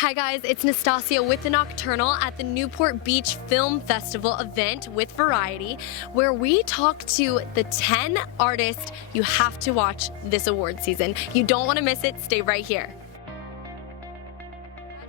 Hi guys, it's Nastasia with The Nocturnal at the Newport Beach Film Festival event with Variety, where we talk to the 10 artists you have to watch this award season. You don't want to miss it, stay right here.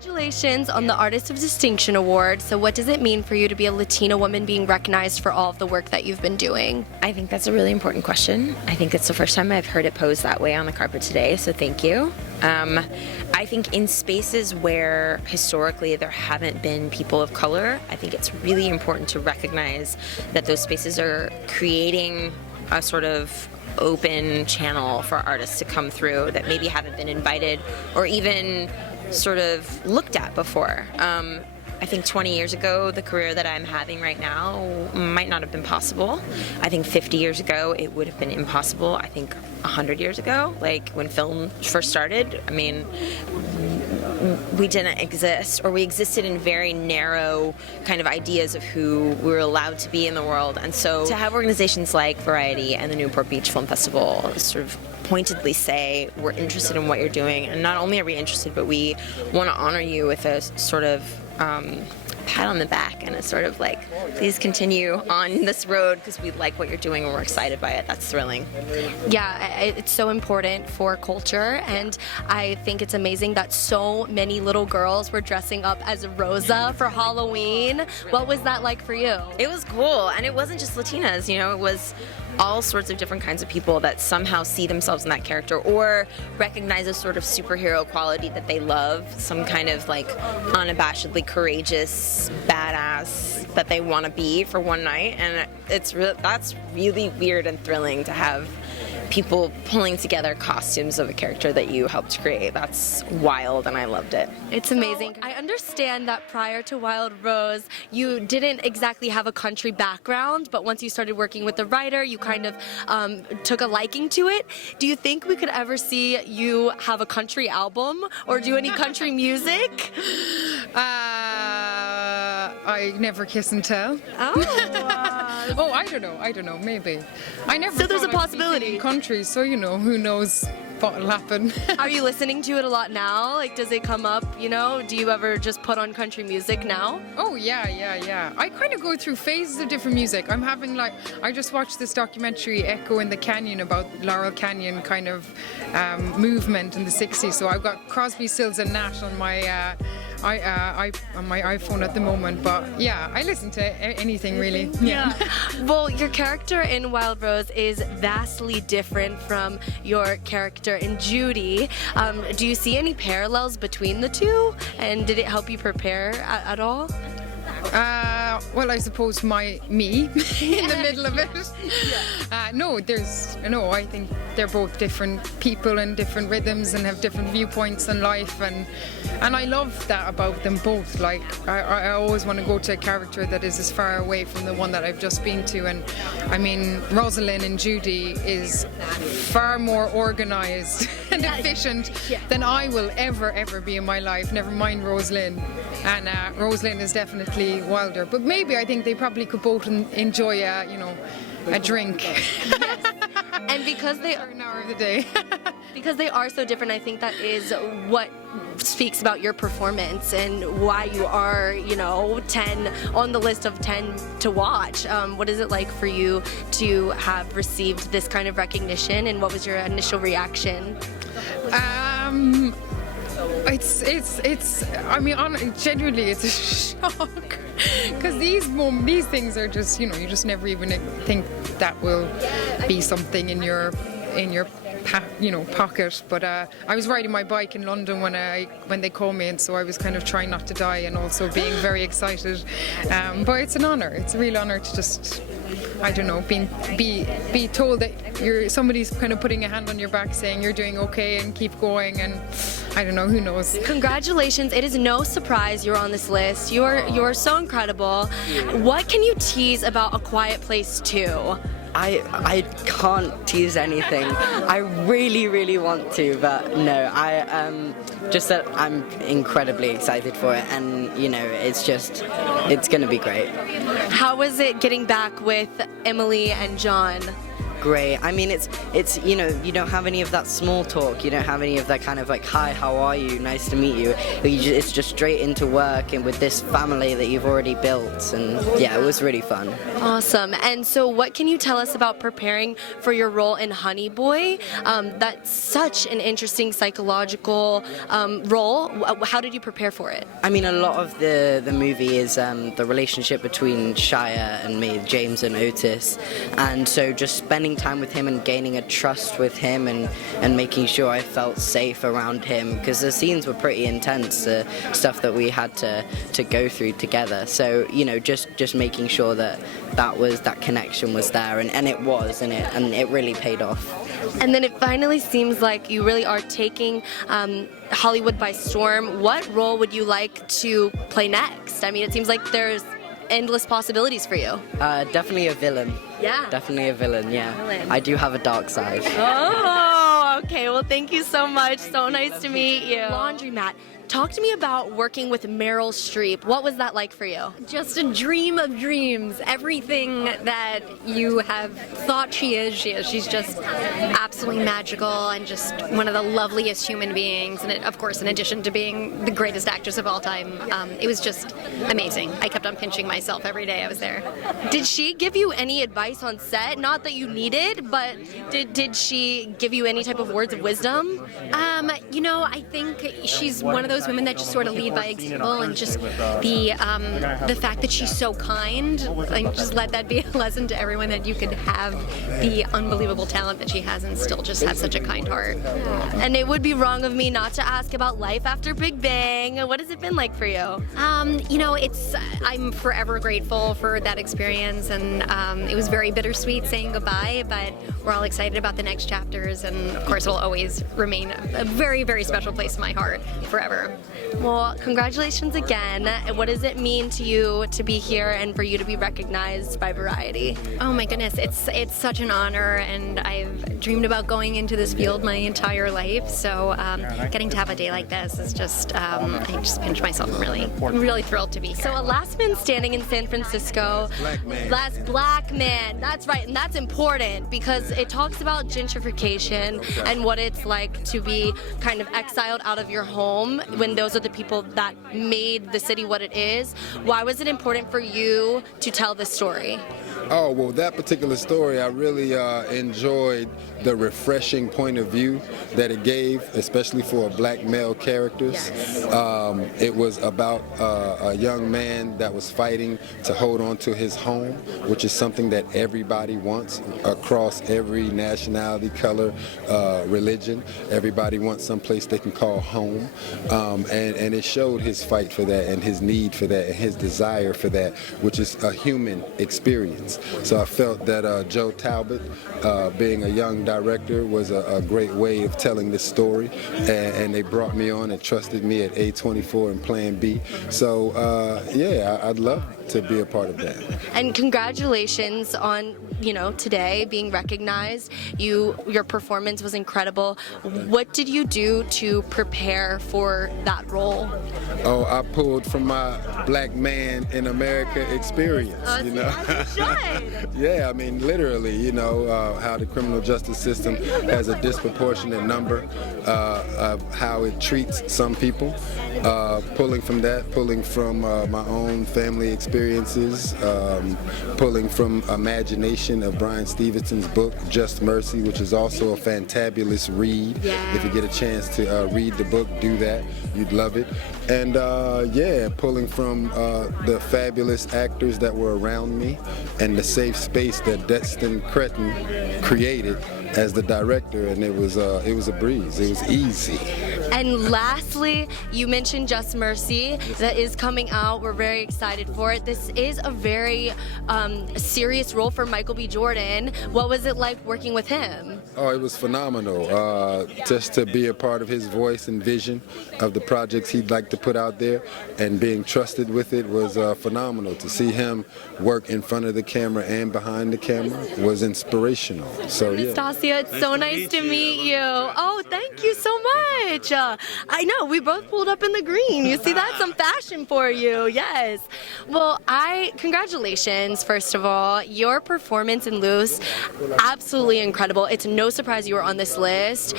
Congratulations on the Artist of Distinction Award. So what does it mean for you to be a Latina woman being recognized for all of the work that you've been doing? I think that's a really important question. I think it's the first time I've heard it posed that way on the carpet today, so thank you. I think in spaces where historically there haven't been people of color, I think it's really important to recognize that those spaces are creating a sort of open channel for artists to come through that maybe haven't been invited or even sort of looked at before. I think 20 years ago, the career that I'm having right now might not have been possible. I think 50 years ago, it would have been impossible. I think 100 years ago, like when film first started, I mean, we didn't exist, or we existed in very narrow kind of ideas of who we were allowed to be in the world. And so to have organizations like Variety and the Newport Beach Film Festival sort of pointedly say, we're interested in what you're doing, and not only are we interested, but we want to honor you with a sort of pat on the back and a sort of like, please continue on this road because we like what you're doing and we're excited by it. That's thrilling. Yeah, it's so important for culture, and I think it's amazing that so many little girls were dressing up as Rosa for Halloween. What was that like for you? It was cool, and it wasn't just Latinas, you know, it was all sorts of different kinds of people that somehow see themselves in that character or recognize a sort of superhero quality that they love, some kind of like unabashedly courageous badass that they want to be for one night, and that's really weird and thrilling to have people pulling together costumes of a character that you helped create. That's wild, and I loved it. It's amazing. I understand that prior to Wild Rose, you didn't exactly have a country background, but once you started working with the writer, you kind of took a liking to it. Do you think we could ever see you have a country album or do any country music? I never kiss and tell. Oh. Oh, I don't know, maybe. I never. So there's a thought I'd be possibility. singing country, so you know, who knows what'll happen. Are you listening to it a lot now? Like, does it come up, you know? Do you ever just put on country music now? Oh, yeah. I kind of go through phases of different music. I'm having like, I just watched this documentary, Echo in the Canyon, about Laurel Canyon kind of movement in the 60s. So I've got Crosby, Stills and Nash on my on my iPhone at the moment. But yeah, I listen to anything really. Yeah. Well, your character in Wild Rose is vastly different from your character in Judy. Do you see any parallels between the two? And did it help you prepare at all? Well, I suppose me in the middle of it. No, I think they're both different people and different rhythms and have different viewpoints on life, and I love that about them both. Like, I always want to go to a character that is as far away from the one that I've just been to, and I mean, Rosalind and Judy is far more organized and efficient than I will ever be in my life, never mind Rosalind. And Rosalind is definitely wilder, but maybe I think they probably could both enjoy a drink. Yes. And because they an hour of the day. Because they are so different, I think that is what speaks about your performance and why you are, 10 on the list of 10 to watch. What is it like for you to have received this kind of recognition, and what was your initial reaction? Genuinely it's a shock, because these things are just, you just never even think that will be something in your pocket. But I was riding my bike in London when they called me, and so I was kind of trying not to die and also being very excited. But it's an honor. It's a real honor to just, I don't know, be told that somebody's kind of putting a hand on your back saying you're doing okay and keep going, and I don't know, who knows. Congratulations. It is no surprise you're on this list. You're so incredible. What can you tease about A Quiet Place 2? I can't tease anything. I really want to, but no, just that I'm incredibly excited for it, and it's gonna be great. How was it getting back with Emily and John? great. I mean, it's you know, you don't have any of that small talk. You don't have any of that kind of like, hi, how are you? Nice to meet you. It's just straight into work and with this family that you've already built. And yeah, it was really fun. Awesome. And so what can you tell us about preparing for your role in Honey Boy? That's such an interesting psychological role. How did you prepare for it? I mean, a lot of the movie is the relationship between Shia and me, James and Otis. And so just spending time with him and gaining a trust with him and making sure I felt safe around him, because the scenes were pretty intense, the stuff that we had to go through together. So, you know, just making sure that connection was there, and it was, and it really paid off. And then it finally seems like you really are taking Hollywood by storm. What role would you like to play next? I mean, it seems like there's endless possibilities for you. Definitely a villain. Yeah. Definitely a villain, yeah. Villain. I do have a dark side. Oh, okay. Well, thank you so much. So nice to meet you. Laundromat. Talk to me about working with Meryl Streep. What was that like for you? Just a dream of dreams. Everything that you have thought she is, she is. She's just absolutely magical and just one of the loveliest human beings. And of course, in addition to being the greatest actress of all time, it was just amazing. I kept on pinching myself every day I was there. Did she give you any advice on set? Not that you needed, but did she give you any type of words of wisdom? You know, I think she's one of those women that just sort of lead by example, and just the fact that she's so kind, and just let that be a lesson to everyone that you could have the unbelievable talent that she has and still just have such a kind heart. And it would be wrong of me not to ask about life after Big Bang. What has it been like for you? You know, I'm forever grateful for that experience, and it was very bittersweet saying goodbye, but we're all excited about the next chapters, and of course it will always remain a very, very special place in my heart forever. Well, congratulations again. What does it mean to you to be here and for you to be recognized by Variety? Oh my goodness, it's such an honor, and I've dreamed about going into this field my entire life, so getting to have a day like this is just, I just pinch myself. I'm really thrilled to be here. So a last man standing in San Francisco, last black man, that's right, and that's important because it talks about gentrification and what it's like to be kind of exiled out of your home when those are the people that made the city what it is. Why was it important for you to tell this story? Oh, well, that particular story, I really enjoyed the refreshing point of view that it gave, especially for black male characters. Yes. It was about a young man that was fighting to hold on to his home, which is something that everybody wants across every nationality, color, religion. Everybody wants some place they can call home. And it showed his fight for that and his need for that and his desire for that, which is a human experience. So I felt that Joe Talbot, being a young director, was a great way of telling this story, and they brought me on and trusted me at A24 and Plan B. So yeah, I'd love to be a part of that. And congratulations on, you know, today being recognized. Your performance was incredible. What did you do to prepare for that role? Oh, I pulled from my black man in America experience, you know. As you should. Yeah, I mean, literally, you know, how the criminal justice system has a disproportionate number of how it treats some people. Pulling from that, pulling from my own family experiences, pulling from imagination of Brian Stevenson's book, Just Mercy, which is also a fantabulous read. Yeah. If you get a chance to read the book, do that. You'd love it. And yeah, pulling from the fabulous actors that were around me and the safe space that Destin Cretton created as the director, and it was a breeze. It was easy. And lastly, you mentioned Just Mercy that is coming out. We're very excited for it. This is a very serious role for Michael B. Jordan. What was it like working with him? Oh, it was phenomenal. Just to be a part of his voice and vision of the projects he'd like to put out there and being trusted with it was phenomenal. To see him work in front of the camera and behind the camera was inspirational. So yeah. Nastasia, it's so nice to meet you. Oh, thank you so much. I know, we both pulled up in the green. You see that? Some fashion for you, yes. Well, congratulations, first of all. Your performance in Loose, absolutely incredible. It's no surprise you were on this list.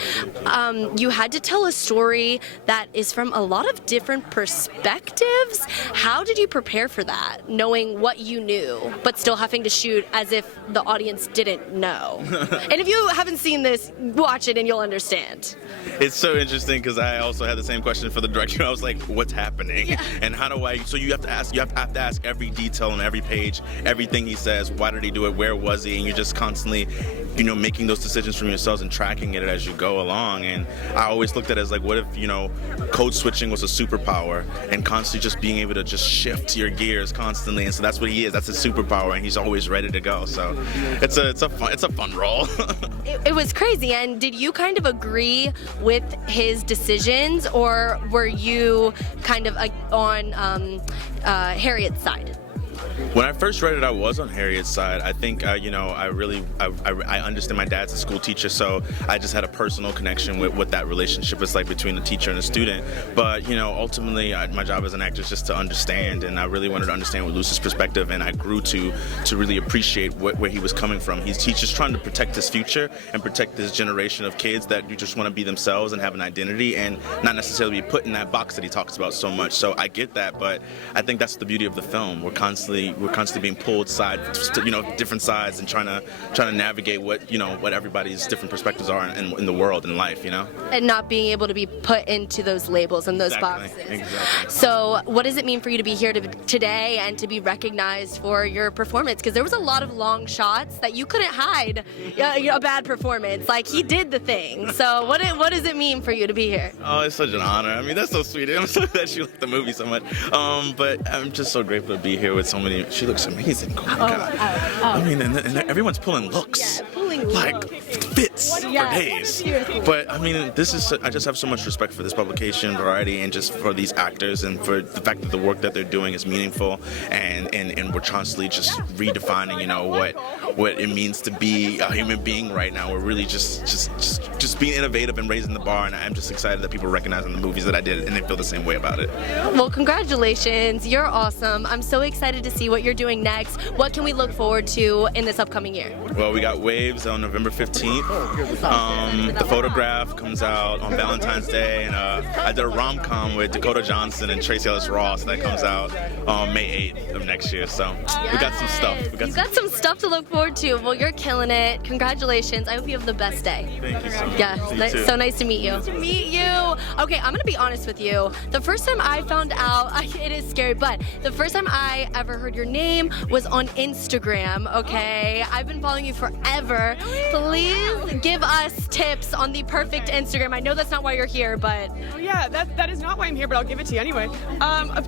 You had to tell a story that is from a lot of different perspectives. How did you prepare for that, knowing what you knew, but still having to shoot as if the audience didn't know? And if you haven't seen this, watch it and you'll understand. It's so interesting because I also had the same question for the director. I was like, what's happening? Yeah. And how do I, so you have to ask every detail on every page, everything he says, why did he do it, where was he, and you're just constantly, making those decisions from yourselves and tracking it as you go along. And I always looked at it as like, what if, code switching was a superpower and constantly just being able to just shift your gears constantly. And so that's what he is. That's his superpower, and he's always ready to go. So it's a fun role. It was crazy. And did you kind of agree with his decisions, or were you kind of on Harriet's side? When I first read it, I was on Harriet's side. I think, I understand my dad's a school teacher, so I just had a personal connection with what that relationship is like between a teacher and a student. But, ultimately, my job as an actor is just to understand, and I really wanted to understand what Luce's perspective, and I grew to really appreciate where he was coming from. He's just trying to protect his future and protect this generation of kids that just want to be themselves and have an identity and not necessarily be put in that box that he talks about so much. So I get that, but I think that's the beauty of the film. We're constantly being pulled different sides and trying to navigate what everybody's different perspectives are in the world and life, And not being able to be put into those labels and those boxes. Exactly. So what does it mean for you to be here today and to be recognized for your performance? Because there was a lot of long shots that you couldn't hide a bad performance. Like, he did the thing. So what does it mean for you to be here? Oh, it's such an honor. I mean, that's so sweet. I'm so glad you like the movie so much. But I'm just so grateful to be here with so many. She looks amazing. Oh my God. I mean, and everyone's pulling looks. Like fits for days. But I mean, I just have so much respect for this publication, Variety, and just for these actors, and for the fact that the work that they're doing is meaningful, and we're constantly just redefining, what it means to be a human being right now. We're really just being innovative and raising the bar, and I'm just excited that people are recognizing the movies that I did, and they feel the same way about it. Well, congratulations. You're awesome. I'm so excited to see what you're doing next. What can we look forward to in this upcoming year? Well, we got Waves on November 15th. The Photograph comes out on Valentine's Day, and I did a rom-com with Dakota Johnson and Tracee Ellis Ross that comes out on May 8th of next year. So we got some stuff. You got some stuff to look forward to. Well, you're killing it. Congratulations. I hope you have the best day. Thank you so much. Yeah, so nice to meet you. Nice to meet you. Okay, I'm gonna be honest with you. The first time I found out, it is scary, but the first time I ever heard your name was on Instagram. Okay, I've been following you forever. Please give us tips on the perfect Instagram. I know that's not why you're here, but yeah, that is not why I'm here, but I'll give it to you anyway.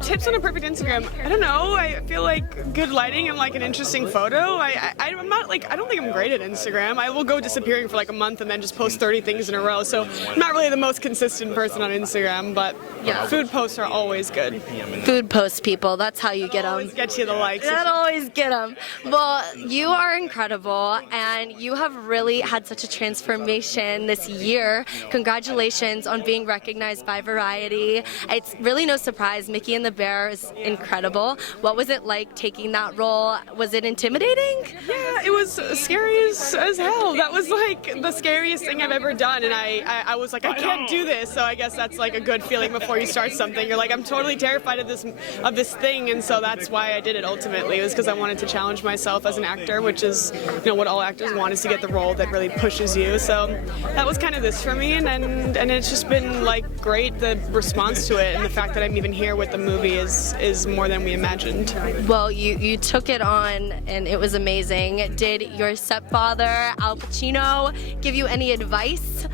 Tips on a perfect Instagram. I don't know. I feel like good lighting and like an interesting photo. I'm not like, I don't think I'm great at Instagram. I will go disappearing for like a month and then just post 30 things in a row. So I'm not really the most consistent person on Instagram, but yeah, food posts are always good. Food posts, people. That's how you get them. Always get you the likes. That always get them. Well, you are incredible, and you have really had such a transformation this year. Congratulations on being recognized by Variety. It's really no surprise. Mickey and the Bear is incredible. What was it like taking that role? Was it intimidating? Yeah, it was scary as hell. That was like the scariest thing I've ever done, and I was like, I can't do this. So I guess that's like a good feeling before you start something. You're like, I'm totally terrified of this thing, and so that's why I did it ultimately. It was because I wanted to challenge myself as an actor, which is what all actors want, is to get the role that really pushes you. So that was kind of this for me, and it's just been like great. The response to it and the fact that I'm even here with the movie is more than we imagined. Well, you took it on, and it was amazing. Did your stepfather, Al Pacino, give you any advice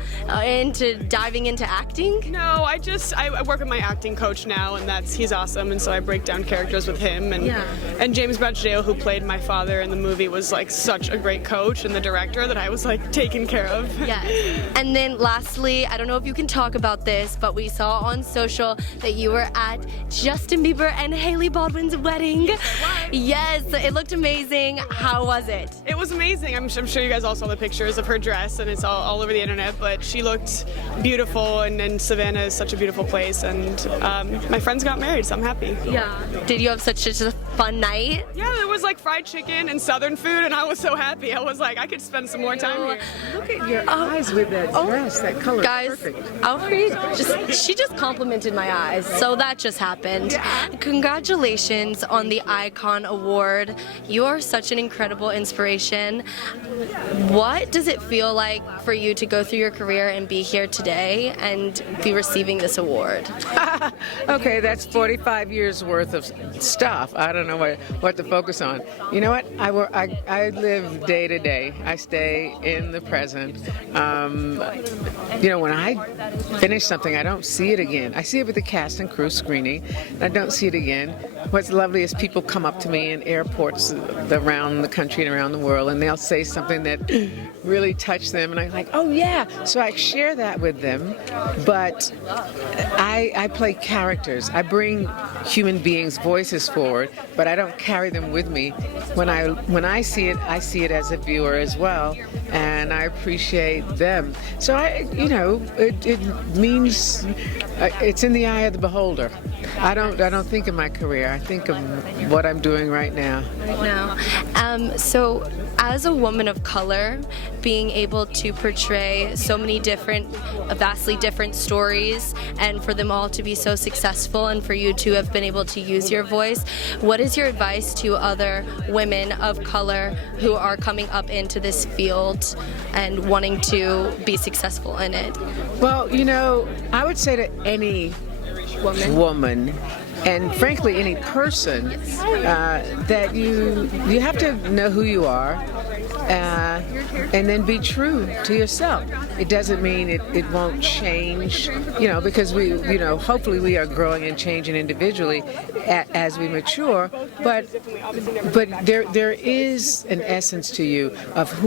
into diving into acting? No, I work with my acting coach now, and he's awesome, and so I break down characters with him. And James Baggio, who played my father in the movie, was like such a great coach, and the director that I was like taken care of. Yeah. And then lastly, I don't know if you can talk about this, but we saw on social that you were at Justin Bieber and Hailey Baldwin's wedding. Yes, it looked amazing. How was it? It was amazing. I'm sure you guys all saw the pictures of her dress, and it's all over the internet, but she looked beautiful, and Savannah is such a beautiful place, and my friends got married, so I'm happy. Yeah. Did you have such a fun night? Yeah, there was like fried chicken and southern food, and I was so happy. I was like, I could spend some more time here. Look at your eyes with that dress, that color. Guys, Perfect. Alfie, she just complimented my eyes, so that just happened. Congratulations on the Icon Award. You are such an incredible inspiration. What does it feel like for you to go through your career and be here today and be receiving this award? Okay, that's 45 years worth of stuff. I don't know what to focus on. You know what? I live day to day. I stay in the present. You know, when I finish something, I don't see it again. I see it with the cast and crew screening. I don't see it again. What's lovely is people come up to me in airports around the country and around the world, and they'll say something that really touched them, and I'm like, oh yeah. So I share that with them, but I play characters. I bring human beings' voices forward, but I don't carry them with me. When I see it as a viewer as well, and I appreciate them. So it means it's in the eye of the beholder. I don't think of my career. I think of what I'm doing right now. So as a woman of color, being able to portray so many vastly different stories, and for them all to be so successful, and for you to have been able to use your voice, what is your advice to other women of color who are coming up into this field and wanting to be successul in it? Well, I would say to any woman, and frankly any person, that you have to know who you are, and then be true to yourself. It doesn't mean it won't change, because hopefully we are growing and changing individually as we mature, but there is an essence to you of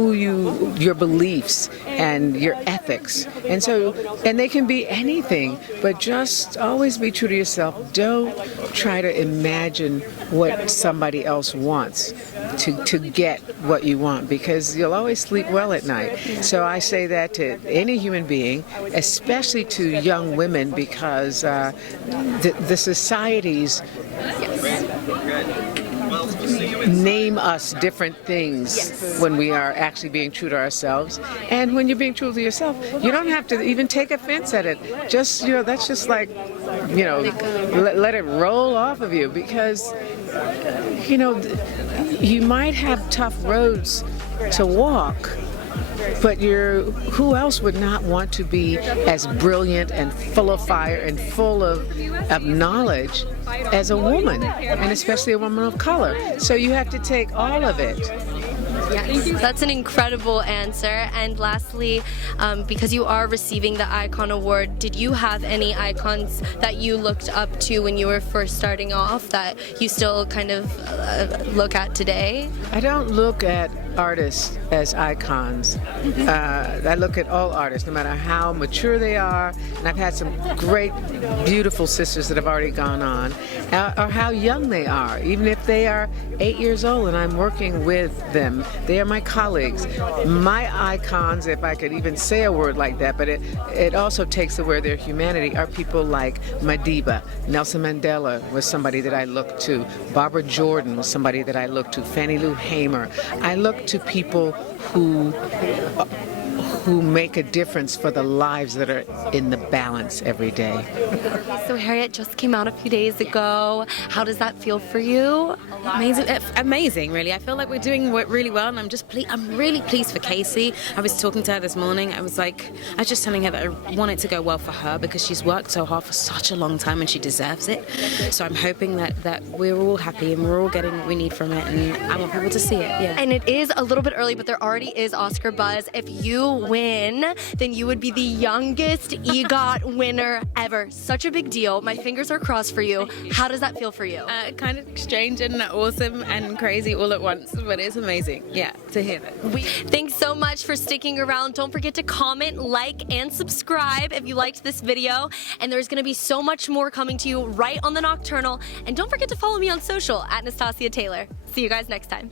your beliefs and your ethics, and they can be anything, but just always be true to yourself. Don't try to imagine what somebody else wants to get what you want, because you'll always sleep well at night. So I say that to any human being, especially to young women, because the societies name us different things when we are actually being true to ourselves. And when you're being true to yourself, you don't have to even take offense at it. Just, that's just like, let it roll off of you, because, you might have tough roads to walk, but who else would not want to be as brilliant and full of fire and full of knowledge as a woman, and especially a woman of color? So you have to take all of it. Yes, that's an incredible answer. And lastly, because you are receiving the Icon Award, did you have any icons that you looked up to when you were first starting off that you still kind of look at today? I don't look at artists as icons. I look at all artists, no matter how mature they are, and I've had some great, beautiful sisters that have already gone on, or how young they are. Even if they are 8 years old and I'm working with them, they are my colleagues. My icons, if I could even say a word like that, but it also takes away their humanity, are people like Madiba. Nelson Mandela was somebody that I looked to. Barbara Jordan was somebody that I looked to. Fannie Lou Hamer. I look to people who make a difference for the lives that are in the balance every day. So Harriet just came out a few days ago. How does that feel for you? Amazing, really. I feel like we're doing really well, and I'm really pleased for Casey. I was talking to her this morning. I was just telling her that I want it to go well for her, because she's worked so hard for such a long time and she deserves it. So I'm hoping that we're all happy and we're all getting what we need from it, and I want people to see it. Yeah. And it is a little bit early, but there already is Oscar buzz. If you win, then you would be the youngest EGOT winner ever. Such a big deal. My fingers are crossed for you. How does that feel for you? Kind of strange and awesome and crazy all at once, but it's amazing, to hear that. Thanks so much for sticking around. Don't forget to comment, like, and subscribe if you liked this video. And there's going to be so much more coming to you right on The Nocturnal. And don't forget to follow me on social at Nastasia Taylor. See you guys next time.